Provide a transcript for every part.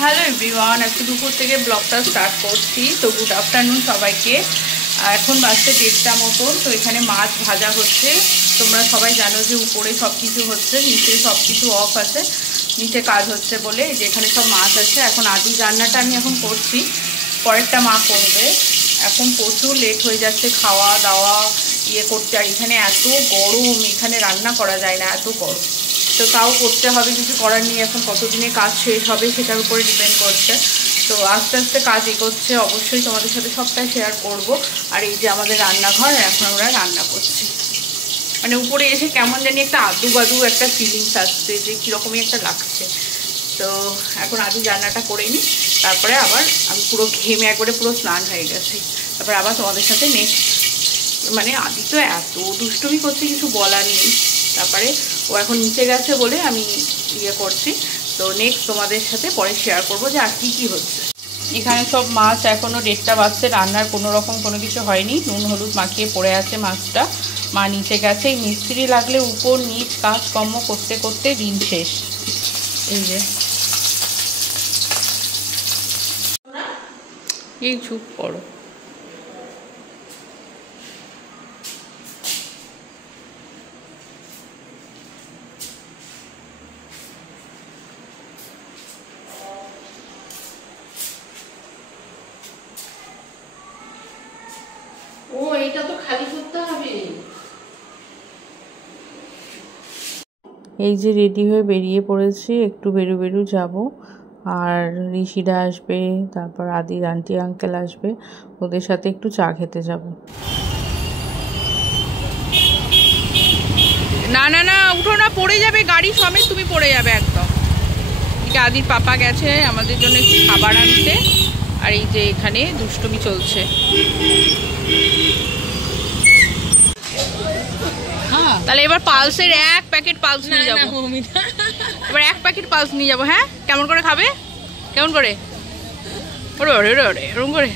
Hello everyone, আজকে দুপুর থেকে ব্লগটা স্টার্ট করছি। তো গুড আফটারনুন সবাইকে। এখন বাজতে 1:30 মতন। তো এখানে মাছ ভাজা হচ্ছে। তোমরা সবাই জানো যে উপরে সব কিছু হচ্ছে, নিচে সব কিছু অফ আছে, নিচে কাজ হচ্ছে বলে যে এখানে সব মাছ আছে। এখন আদি রান্নাটা আমি এখন করছি, পরেরটা মা করবে। এখন প্রচুর লেট হয়ে যাচ্ছে খাওয়া দাওয়া করতে। আর এখানে এত গরম, এখানে রান্না করা যায় না, এত গরম। তো তাও করতে হবে, কিছু করার নেই। এখন কতদিনে কাজ শেষ হবে সেটার উপরে ডিপেন্ড করছে। তো আস্তে আস্তে কাজ এগোচ্ছে, অবশ্যই তোমাদের সাথে সবটাই শেয়ার করব। আর এই যে আমাদের রান্নাঘর, এখন আমরা রান্না করছি। মানে উপরে এসে কেমন জানি একটা আদু বাদু একটা ফিলিংস আসছে, যে কীরকমই একটা লাগছে। তো এখন আদি রান্নাটা করে নিই, তারপরে আবার আমি পুরো ঘেমে একবারে পুরো স্নান হয়ে গেছি। তারপরে আবার তোমাদের সাথে নেক্সট, মানে আদি তো এত দুষ্টুমি করছে কিছু বলার নেই। তারপরে ও এখন নিচে গেছে বলে আমি করছি। তো নেক্সট তোমাদের সাথে পরে শেয়ার করব যে আর কি হচ্ছে। এখানে সব মাছ এখনও 1:30 বাজছে, রান্নার কোনো রকম কোনো কিছু হয়নি। নুন হলুদ মাখিয়ে পড়ে আছে মাছটা। মা নিচে গেছে, এই মিস্ত্রি লাগলে উপর নিচ কাজকর্ম করতে করতে দিন শেষ। এই যে এই চুপ করো। ও এটা তো খালি করতে হবে। এই যে রেডি হয়ে বেরিয়ে পড়েছি, একটু বেরু যাব। আর ঋষিরা আসবে, তারপর আদির আন্টি আঙ্কেল আসবে, ওদের সাথে একটু চা খেতে যাব। না না না, উঠো না, পড়ে যাবে, গাড়ি সমেত তুমি পড়ে যাবে একদম। এদিকে আদির পাপা গেছে আমাদের জন্য একটু খাবার আনতে। আর এই যে এখানে দুষ্টুমি চলছে। তাহলে এবার পালসের 1 প্যাকেট পালস নিয়ে যাবো। এবার 1 প্যাকেট পালস নিয়ে যাবো। হ্যাঁ, কেমন করে খাবে? কেমন করে? ওরে ওরে ওরে ওরে, এরকম করে।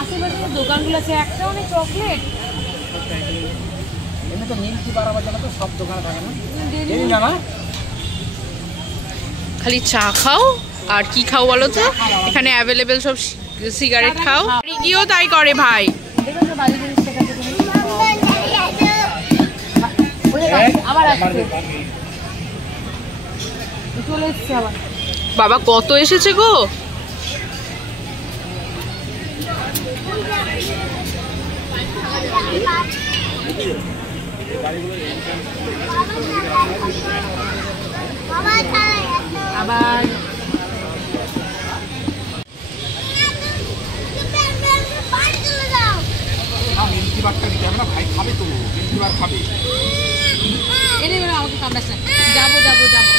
আশেপাশে দোকানগুলো আছে, একটা অনেক চকলেট। খালি চা খাও আর কি খাও বলো তো? এখানে অ্যাভেলেবেল সব সিগারেট খাও। রিকিও তাই করে ভাই। বাবা কত এসেছে গো। আবার যাবো যাবো যাবো।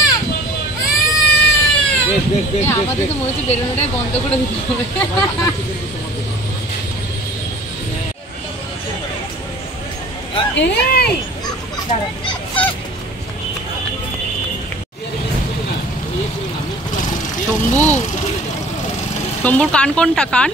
আমাদের তো মনে হচ্ছে বেরোনোটাই বন্ধ করে দিতে হবে। শম্ভু, শম্ভুর কান কোনটা? কান